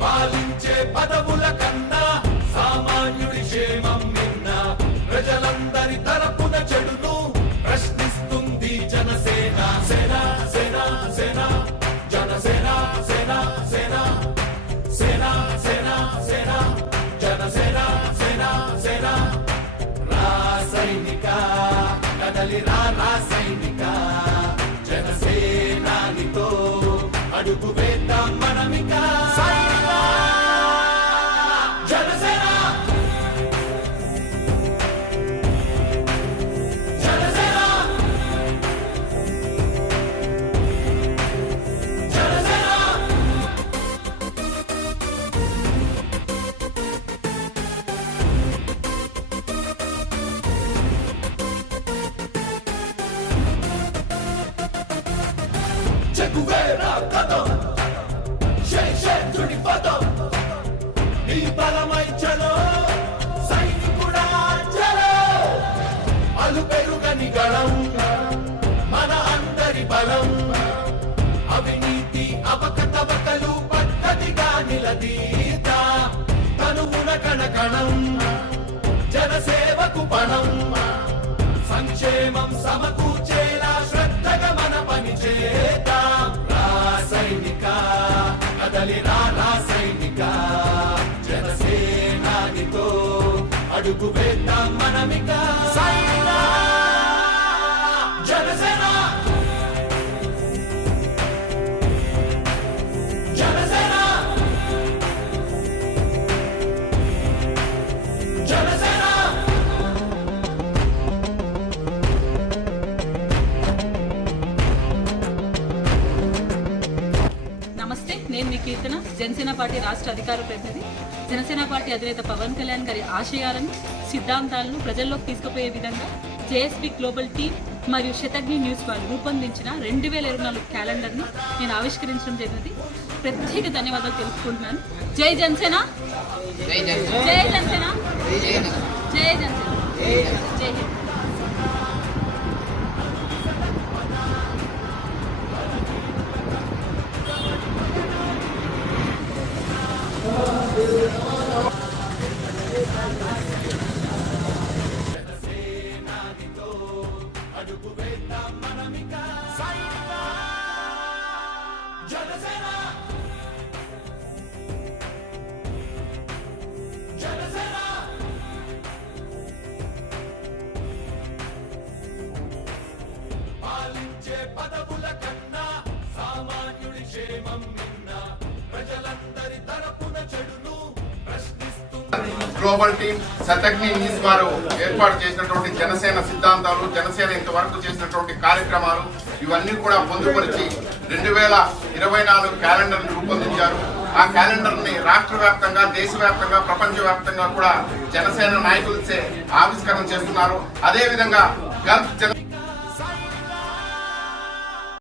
పాలించే పదవుల కన్నా సామాన్యుడి క్షేమం నిన్న ప్రజలందరి తరపున చెడును ప్రశ్నిస్తుంది జనసేన. సేన సేన సేన జనసేన సేన సేన సేన సేన సేన జనసేన సేన సేన. రాసైనిక కదలి రాసైనిక జనసేనానితో అడుగు వేద్దాం మనమిక. చెక్కువేరా కదం శేషుడి పదం నీ బలమై చలో సైనికుడా చలో. అలు పెరుగని గళం మన అందరి బలం. అవినీతి అవకతవకలు పద్ధతిగా నిలదీత తనువున కణకణం జనసేవకు పణం. సంక్షేమం సమకూర్చేలా శ్రద్ధగా మన పని చేద్దాం. రాసైనిక కదలి రాసైనిక జనసేనానితో అడుగు వేద్దాం మనమిక. జనసేన జనసేన జనసేన. నమస్తే, నేను మీ కీర్తన, జనసేన పార్టీ రాష్ట్ర అధికార ప్రతినిధి. జనసేన పార్టీ అధినేత పవన్ కళ్యాణ్ గారి ఆశయాలను, సిద్ధాంతాలను ప్రజల్లోకి తీసుకుపోయే విధంగా జేఎస్పీ గ్లోబల్ టీమ్ మరియు శతజ్ఞి న్యూస్ వాళ్ళు రూపొందించిన 2024 క్యాలెండర్ను నేను ఆవిష్కరించడం జరిగింది. ప్రత్యేక ధన్యవాదాలు తెలుపుకుంటున్నాను. జై జనసేన, జై జనసేన, జై జనసేన, జై హింద్. జనసేనానితో అడుగు వేద్దాం మనమిక. జనసేన జనసేన. పాలించే పదవుల కన్నా సామాన్యుడి క్షేమం నిన్న ప్రజలందరి తరపున చెడును ప్రశ్నిస్తుంది. గ్లోబల్ టీమ్ శతజ్ఞి న్యూస్ వారు ఏర్పాటు చేసినటువంటి జనసేన సిద్ధాంతాలు, జనసేన ఇంతవరకు చేసినటువంటి కార్యక్రమాలు ఇవన్నీ కూడా పొందుపరిచి 2024 క్యాలెండర్ రూపొందించారు. ఆ క్యాలెండర్ ని రాష్ట్ర వ్యాప్తంగా, దేశవ్యాప్తంగా, ప్రపంచ వ్యాప్తంగా కూడా జనసేన నాయకులచే ఆవిష్కరణ చేస్తున్నారు. అదేవిధంగా గల్ఫ్